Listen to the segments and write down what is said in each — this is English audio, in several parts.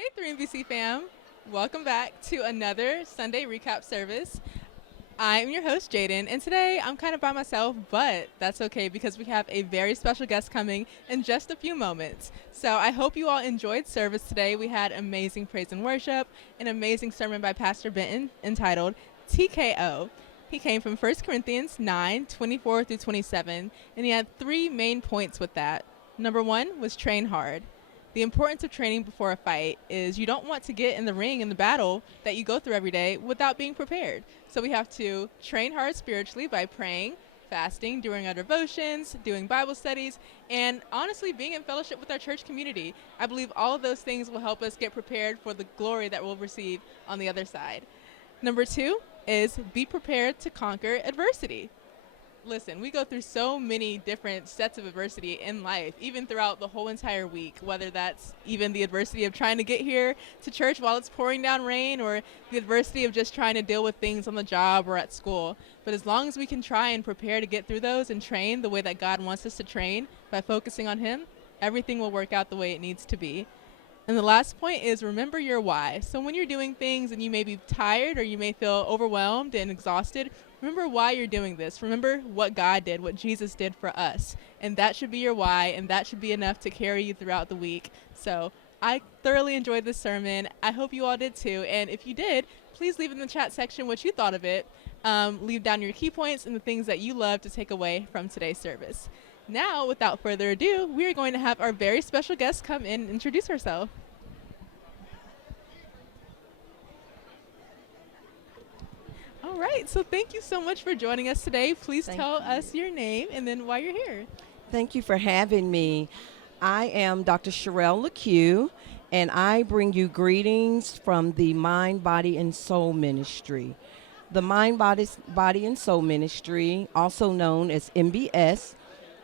Hey, 3MVC fam. Welcome back to another Sunday recap service. I'm your host, Jaden, and today I'm kind of by myself, but that's okay because we have a very special guest coming in just a few moments. So I hope you all enjoyed service today. We had amazing praise and worship, an amazing sermon by Pastor Benton entitled TKO. He came from 1 Corinthians 9:24 through 27, and he had three main points with that. Number one was train hard. The importance of training before a fight is you don't want to get in the ring in the battle that you go through every day without being prepared. So we have to train hard spiritually by praying, fasting, doing our devotions, doing Bible studies, and honestly being in fellowship with our church community. I believe all of those things will help us get prepared for the glory that we'll receive on the other side. Number two is be prepared to conquer adversity. Listen, we go through so many different sets of adversity in life, even throughout the whole entire week, whether that's even the adversity of trying to get here to church while it's pouring down rain or the adversity of just trying to deal with things on the job or at school. But as long as we can try and prepare to get through those and train the way that God wants us to train by focusing on Him, everything will work out the way it needs to be. And the last point is remember your why. So when you're doing things and you may be tired or you may feel overwhelmed and exhausted, remember why you're doing this. Remember what God did, what Jesus did for us. And that should be your why, and that should be enough to carry you throughout the week. So I thoroughly enjoyed this sermon. I hope you all did too. And if you did, please leave in the chat section what you thought of it. Leave down your key points and the things that you love to take away from today's service. Now, without further ado, we are going to have our very special guest come in and introduce herself. All right, so thank you so much for joining us today. Please tell us your name and then why you're here. Thank you for having me. I am Dr. Sherelle LeCue, and I bring you greetings from the Mind, Body, and Soul Ministry. The Mind, Body, and Soul Ministry, also known as MBS,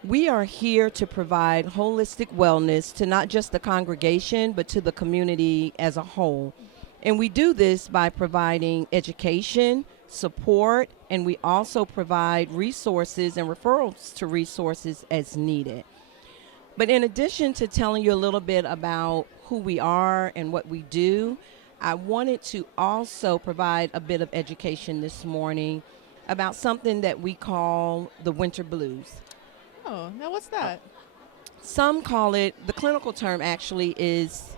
we are here to provide holistic wellness to not just the congregation, but to the community as a whole. And we do this by providing education, support, and we also provide resources and referrals to resources as needed. But in addition to telling you a little bit about who we are and what we do, I wanted to also provide a bit of education this morning about something that we call the winter blues. Oh, now what's that? Some call it, the clinical term actually is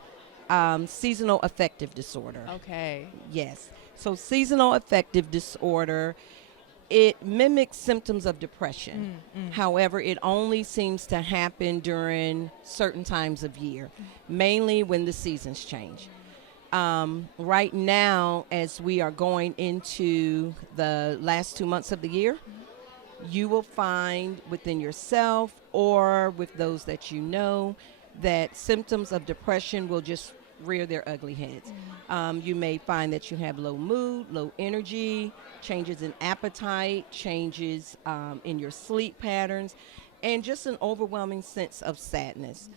seasonal affective disorder. Okay. Yes. So seasonal affective disorder, it mimics symptoms of depression. However, it only seems to happen during certain times of year, mainly when the seasons change. Right now, as we are going into the last 2 months of the year, you will find within yourself or with those that you know that symptoms of depression will just rear their ugly heads. You may find that you have low mood, low energy, changes in appetite, changes in your sleep patterns, and just an overwhelming sense of sadness.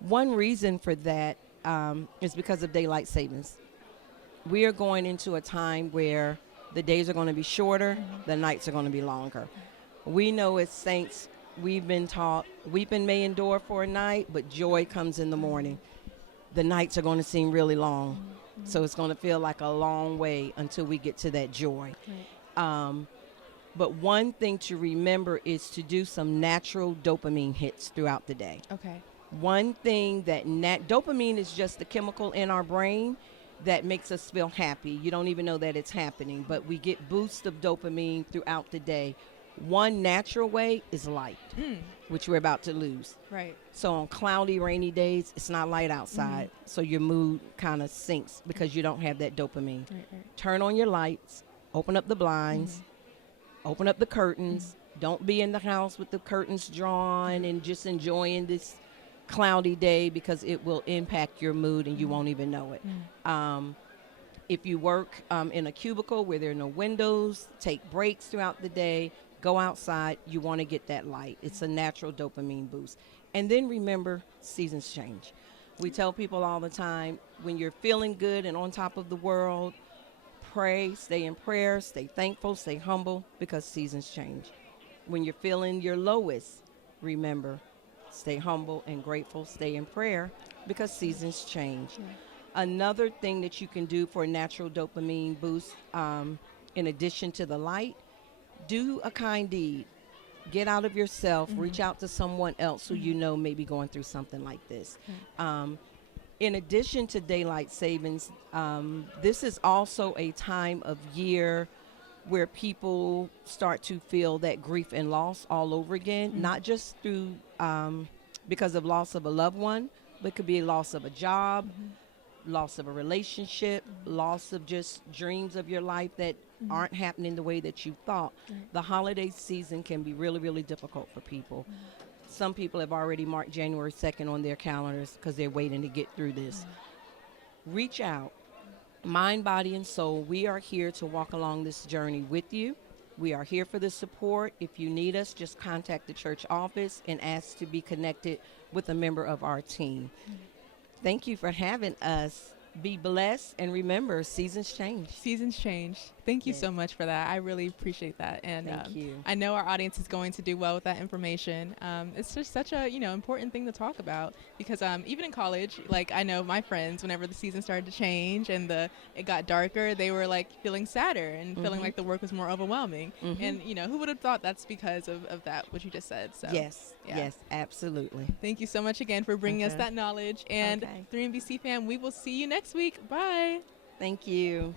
One reason for that is because of daylight savings. We are going into a time where the days are going to be shorter, the nights are going to be longer. We know as saints, we've been taught, weeping may endure for a night, but joy comes in the morning. The nights are going to seem really long, so it's going to feel like a long way until we get to that joy. But one thing to remember is to do some natural dopamine hits throughout the day. Okay. One thing that dopamine is just the chemical in our brain that makes us feel happy. You don't even know that it's happening, but we get boosts of dopamine throughout the day. One natural way is light, which we're about to lose. Right. So on cloudy, rainy days, it's not light outside, so your mood kind of sinks because you don't have that dopamine. Right. Turn on your lights, open up the blinds, open up the curtains. Don't be in the house with the curtains drawn and just enjoying this cloudy day because it will impact your mood and you won't even know it. If you work in a cubicle where there are no windows, take breaks throughout the day, go outside, you want to get that light. It's a natural dopamine boost. And then remember, seasons change. We tell people all the time, when you're feeling good and on top of the world, pray, stay in prayer, stay thankful, stay humble, because seasons change. When you're feeling your lowest, remember, stay humble and grateful, stay in prayer, because seasons change. Another thing that you can do for a natural dopamine boost, in addition to the light, do a kind deed. Get out of yourself, reach out to someone else who you know may be going through something like this. In addition to daylight savings, this is also a time of year where people start to feel that grief and loss all over again, not just through because of loss of a loved one, but it could be a loss of a job, loss of a relationship, loss of just dreams of your life that aren't happening the way that you thought. The holiday season can be really, really difficult for people. Some people have already marked January 2nd on their calendars because they're waiting to get through this. Reach out. Mind, body, and soul, we are here to walk along this journey with you. We are here for the support. If you need us, just contact the church office and ask to be connected with a member of our team. Thank you for having us. Be blessed, and remember, seasons change. Seasons change. Thank you Yes. so much for that. I really appreciate that. And Thank you. I know our audience is going to do well with that information. It's just such a, important thing to talk about because even in college, like I know my friends, whenever the season started to change and it got darker, they were like feeling sadder and feeling like the work was more overwhelming. And, who would have thought that's because of that, what you just said. So Yes, yeah. yes, absolutely. Thank you so much again for bringing us Okay. that knowledge. And Okay. 3MBC fam, we will see you next week. Bye. Thank you.